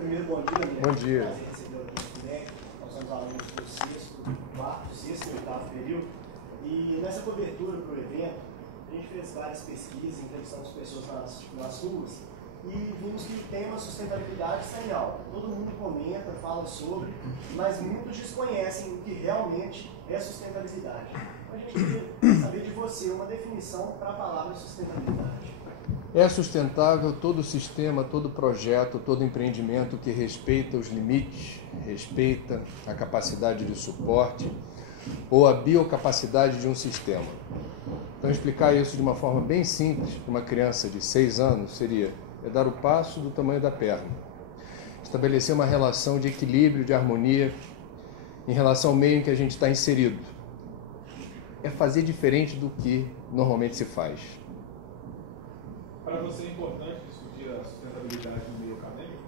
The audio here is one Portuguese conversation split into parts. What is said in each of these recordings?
Primeiro, bom dia, Guilherme. Bom dia. Prazer recebê-lo aqui no FUNEC. Nós somos alunos do sexto e oitavo período. E nessa cobertura para o evento, a gente fez várias pesquisas, entrevistamos pessoas nas ruas e vimos que o tema sustentabilidade está em alta. Todo mundo comenta, fala sobre, mas muitos desconhecem o que realmente é sustentabilidade. Então a gente queria saber de você uma definição para a palavra sustentabilidade. É sustentável todo sistema, todo projeto, todo empreendimento que respeita os limites, respeita a capacidade de suporte ou a biocapacidade de um sistema. Então, explicar isso de uma forma bem simples para uma criança de 6 anos seria dar o passo do tamanho da perna, estabelecer uma relação de equilíbrio, de harmonia em relação ao meio em que a gente está inserido. É fazer diferente do que normalmente se faz. Para você é importante discutir a sustentabilidade no meio acadêmico?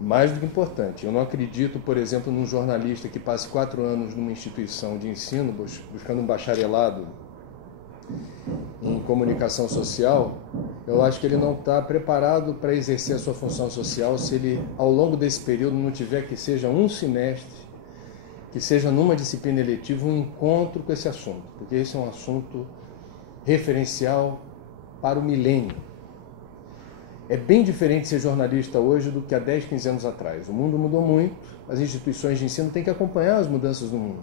Mais do que importante. Eu não acredito, por exemplo, num jornalista que passe 4 anos numa instituição de ensino buscando um bacharelado em comunicação social. Eu acho que ele não está preparado para exercer a sua função social se ele, ao longo desse período, não tiver que seja um semestre, que seja numa disciplina eletiva, um encontro com esse assunto, porque esse é um assunto referencial para o milênio. É bem diferente ser jornalista hoje do que há 10, 15 anos atrás. O mundo mudou muito, as instituições de ensino têm que acompanhar as mudanças do mundo.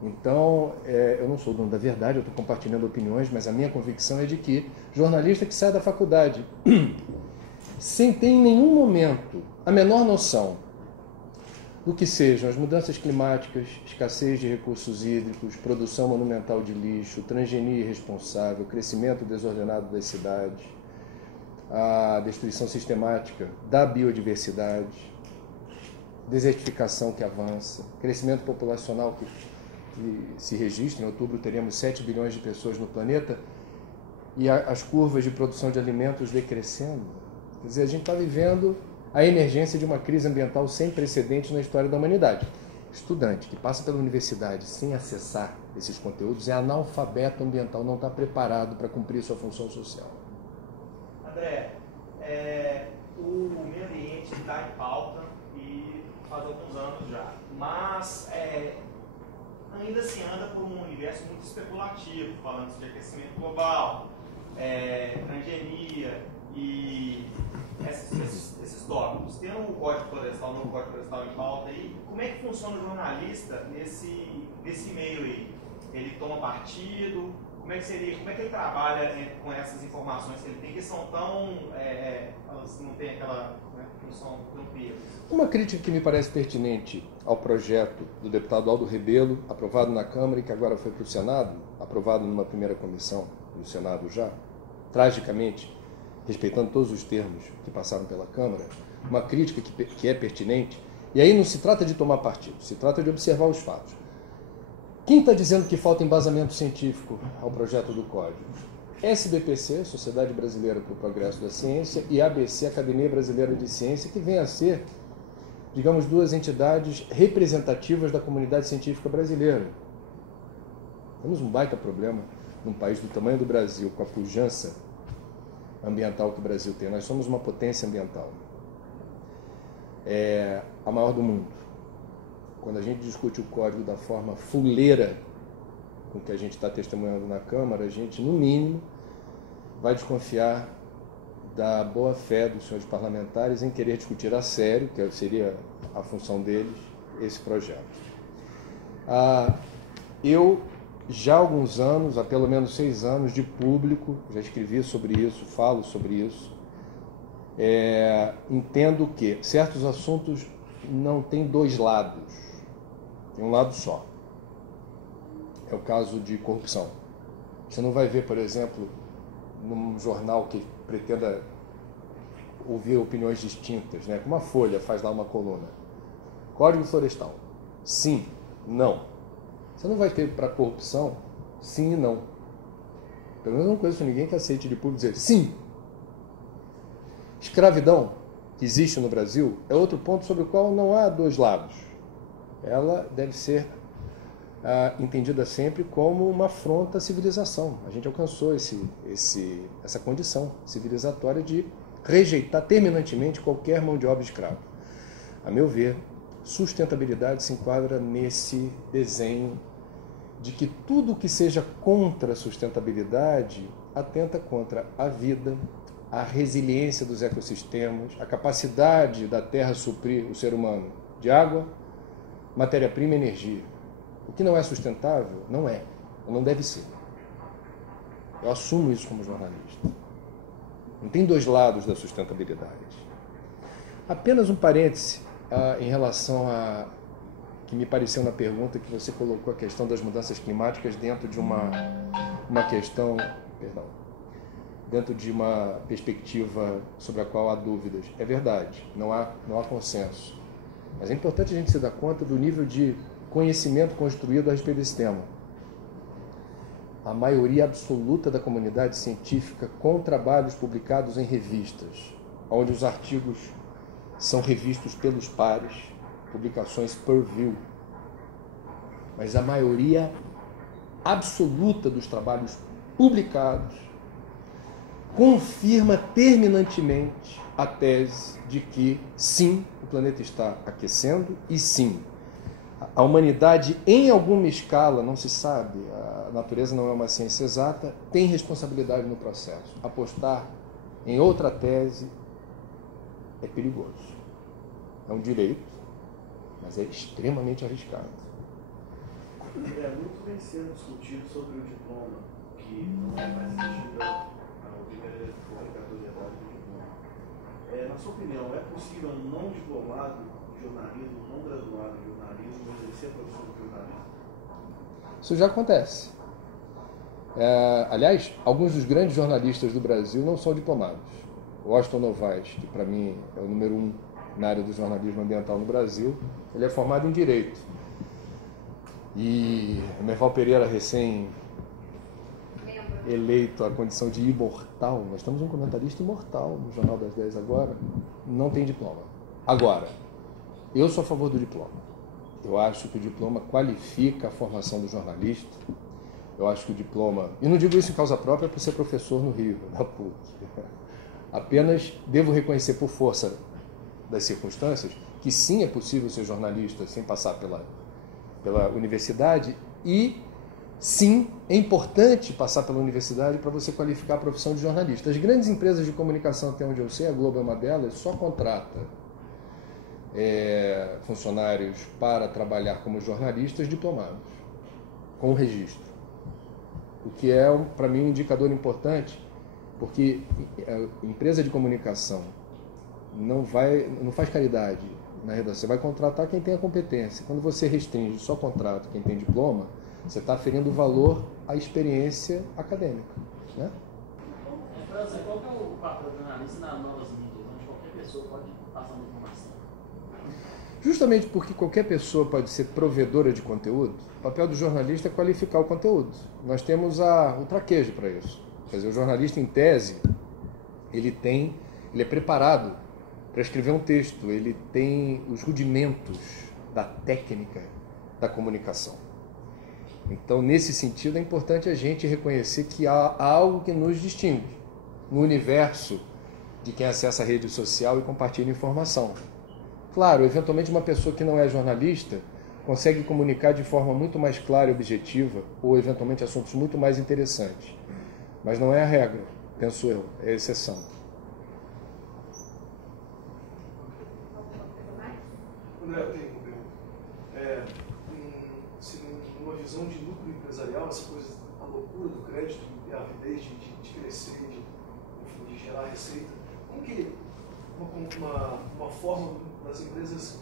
Então, eu não sou dono da verdade, eu estou compartilhando opiniões, mas a minha convicção é de que jornalista que sai da faculdade sem ter em nenhum momento a menor noção do que sejam as mudanças climáticas, escassez de recursos hídricos, produção monumental de lixo, transgenia irresponsável, crescimento desordenado das cidades, a destruição sistemática da biodiversidade, desertificação que avança, crescimento populacional que se registra. Em outubro teremos 7 bilhões de pessoas no planeta e as curvas de produção de alimentos decrescendo. Quer dizer, a gente está vivendo a emergência de uma crise ambiental sem precedentes na história da humanidade. Estudante que passa pela universidade sem acessar esses conteúdos é analfabeto ambiental, não está preparado para cumprir sua função social. André, o meio ambiente está em pauta e faz alguns anos já, mas ainda se anda por um universo muito especulativo, falando de aquecimento global, transgenia e esses tópicos. Tem um Código Florestal, um novo Código Florestal em pauta aí. Como é que funciona o jornalista nesse meio aí? Ele toma partido? Como é que ele trabalha com essas informações que ele tem, que são tão... elas não têm aquela função tão peso? Uma crítica que me parece pertinente ao projeto do deputado Aldo Rebelo, aprovado na Câmara e que agora foi para o Senado, aprovado numa primeira comissão do Senado já, tragicamente, respeitando todos os termos que passaram pela Câmara, uma crítica que é pertinente, e aí não se trata de tomar partido, se trata de observar os fatos. Quem está dizendo que falta embasamento científico ao projeto do Código? SBPC, Sociedade Brasileira para o Progresso da Ciência, e ABC, Academia Brasileira de Ciência, que vem a ser, digamos, 2 entidades representativas da comunidade científica brasileira. Temos um baita problema num país do tamanho do Brasil, com a pujança ambiental que o Brasil tem. Nós somos uma potência ambiental. A maior do mundo. Quando a gente discute o código da forma fuleira com que a gente está testemunhando na Câmara, a gente, no mínimo, vai desconfiar da boa-fé dos senhores parlamentares em querer discutir a sério, que seria a função deles, esse projeto. Eu, já há alguns anos, há pelo menos 6 anos de público, já escrevi sobre isso, falo sobre isso, entendo que certos assuntos não têm 2 lados, tem um lado só. É o caso de corrupção. Você não vai ver, por exemplo, num jornal que pretenda ouvir opiniões distintas, né? Como a Folha faz lá uma coluna. Código Florestal. Sim, não. Você não vai ter para corrupção sim e não. Pelo menos não conheço ninguém que aceite de público dizer sim. Escravidão, que existe no Brasil, é outro ponto sobre o qual não há 2 lados. Ela deve ser entendida sempre como uma afronta à civilização. A gente alcançou essa condição civilizatória de rejeitar terminantemente qualquer mão de obra escrava. A meu ver, sustentabilidade se enquadra nesse desenho de que tudo que seja contra a sustentabilidade atenta contra a vida, a resiliência dos ecossistemas, a capacidade da Terra suprir o ser humano de água, matéria-prima e energia. O que não é sustentável, não é, ou não deve ser. Eu assumo isso como jornalista. Não tem dois lados da sustentabilidade. Apenas um parêntese em relação a que me pareceu na pergunta que você colocou a questão das mudanças climáticas dentro de uma questão, dentro de uma perspectiva sobre a qual há dúvidas. É verdade, não há consenso. Mas é importante a gente se dar conta do nível de conhecimento construído a respeito desse tema. A maioria absoluta da comunidade científica com trabalhos publicados em revistas, onde os artigos são revistos pelos pares, publicações per view. Mas a maioria absoluta dos trabalhos publicados confirma terminantemente a tese de que, sim, o planeta está aquecendo e, sim, a humanidade, em alguma escala, não se sabe, a natureza não é uma ciência exata, tem responsabilidade no processo. Apostar em outra tese é perigoso. É um direito, mas é extremamente arriscado. É muito bem sendo discutido sobre o diploma, que não é mais exigido a obrigatoriedade do diploma. Na sua opinião, é possível não diplomado de jornalismo, não graduado em jornalismo, exercer a profissão de jornalismo? Isso já acontece. Aliás, alguns dos grandes jornalistas do Brasil não são diplomados. Washington Novaes, que para mim é o número 1 na área do jornalismo ambiental no Brasil, ele é formado em Direito. E o Merval Pereira, recém-eleito à condição de imortal, nós temos um comentarista imortal no Jornal das 10 agora, não tem diploma. Agora, eu sou a favor do diploma. Eu acho que o diploma qualifica a formação do jornalista. Eu acho que o diploma... E não digo isso em causa própria por ser professor no Rio, na PUC. Apenas devo reconhecer por força das circunstâncias que sim é possível ser jornalista sem passar pela universidade e sim é importante passar pela universidade para você qualificar a profissão de jornalista. As grandes empresas de comunicação, até onde eu sei, a Globo é uma delas, só contrata funcionários para trabalhar como jornalistas diplomados, com registro. O que é, para mim, um indicador importante, porque a empresa de comunicação não faz caridade na redação. Você vai contratar quem tem a competência. Quando você restringe só contrato quem tem diploma, você está ferindo valor à experiência acadêmica, né? França, qual que é o papel do jornalista nas novas mídias, onde qualquer pessoa pode passar uma informação? Justamente porque qualquer pessoa pode ser provedora de conteúdo, o papel do jornalista é qualificar o conteúdo. Nós temos o traquejo para isso. Quer dizer, o jornalista, em tese, ele é preparado para escrever um texto, ele tem os rudimentos da técnica da comunicação. Então, nesse sentido, é importante a gente reconhecer que há algo que nos distingue no universo de quem acessa a rede social e compartilha informação. Claro, eventualmente uma pessoa que não é jornalista consegue comunicar de forma muito mais clara e objetiva, ou eventualmente assuntos muito mais interessantes. Mas não é a regra, penso eu, é a exceção. André, eu tenho uma pergunta. Numa visão de lucro empresarial, essa coisa, a loucura do crédito e a avidez de crescer, de gerar receita, como que uma forma das empresas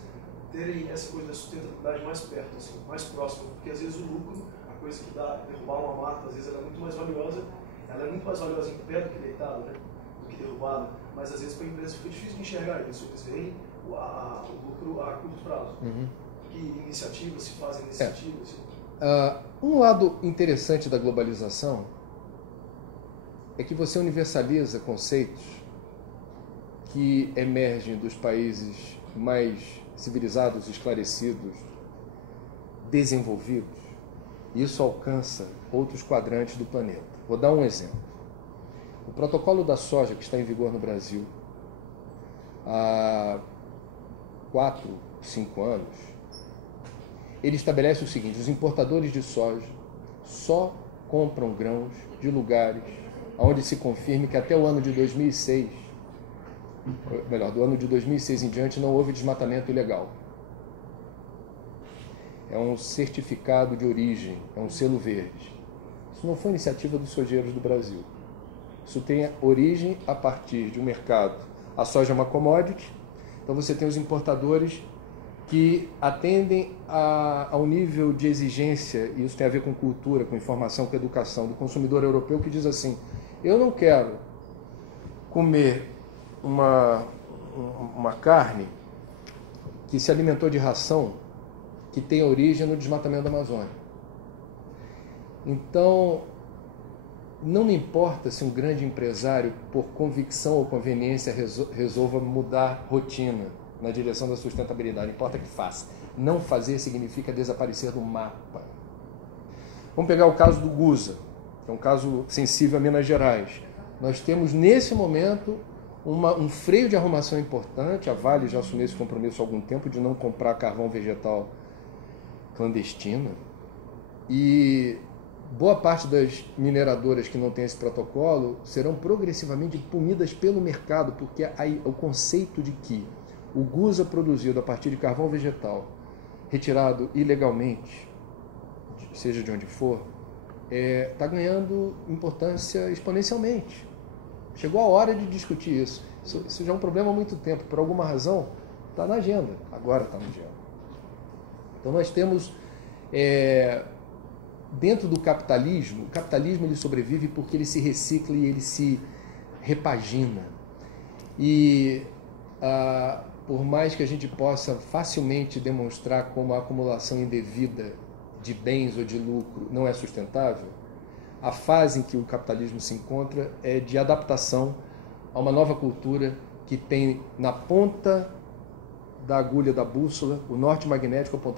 terem essa coisa da sustentabilidade mais perto, assim, mais próxima? Porque às vezes o lucro, a coisa que dá derrubar uma mata, às vezes ela é muito mais valiosa em pé do que deitada, né? Do que derrubada, mas às vezes para a empresa fica difícil de enxergar isso, eles veem o lucro a curto prazo. Uhum. Que iniciativas se fazem nesse sentido? Assim? Um lado interessante da globalização é que você universaliza conceitos que emergem dos países mais civilizados, esclarecidos, desenvolvidos, e isso alcança outros quadrantes do planeta. Vou dar um exemplo. O protocolo da soja que está em vigor no Brasil há 4, 5 anos, ele estabelece o seguinte: os importadores de soja só compram grãos de lugares onde se confirme que até o ano de 2006, melhor, do ano de 2006 em diante, não houve desmatamento ilegal. É um certificado de origem, é um selo verde. Isso não foi iniciativa dos sojeiros do Brasil. Isso tem origem a partir de um mercado. A soja é uma commodity, então você tem os importadores que atendem ao nível de exigência, e isso tem a ver com cultura, com informação, com educação do consumidor europeu, que diz assim: eu não quero comer uma carne que se alimentou de ração que tem origem no desmatamento da Amazônia. Então, não me importa se um grande empresário, por convicção ou conveniência, resolva mudar rotina na direção da sustentabilidade. Importa que faça. Não fazer significa desaparecer do mapa. Vamos pegar o caso do Gusa, que é um caso sensível a Minas Gerais. Nós temos, nesse momento, um freio de arrumação importante. A Vale já assumiu esse compromisso há algum tempo de não comprar carvão vegetal clandestino. E boa parte das mineradoras que não têm esse protocolo serão progressivamente punidas pelo mercado, porque aí o conceito de que o Gusa produzido a partir de carvão vegetal, retirado ilegalmente, seja de onde for, está ganhando importância exponencialmente. Chegou a hora de discutir isso. Isso já é um problema há muito tempo. Por alguma razão, está na agenda. Agora está na agenda. Então nós temos, dentro do capitalismo, o capitalismo ele sobrevive porque ele se recicla e ele se repagina. E por mais que a gente possa facilmente demonstrar como a acumulação indevida de bens ou de lucro não é sustentável, a fase em que o capitalismo se encontra é de adaptação a uma nova cultura que tem na ponta da agulha da bússola o norte magnético apontando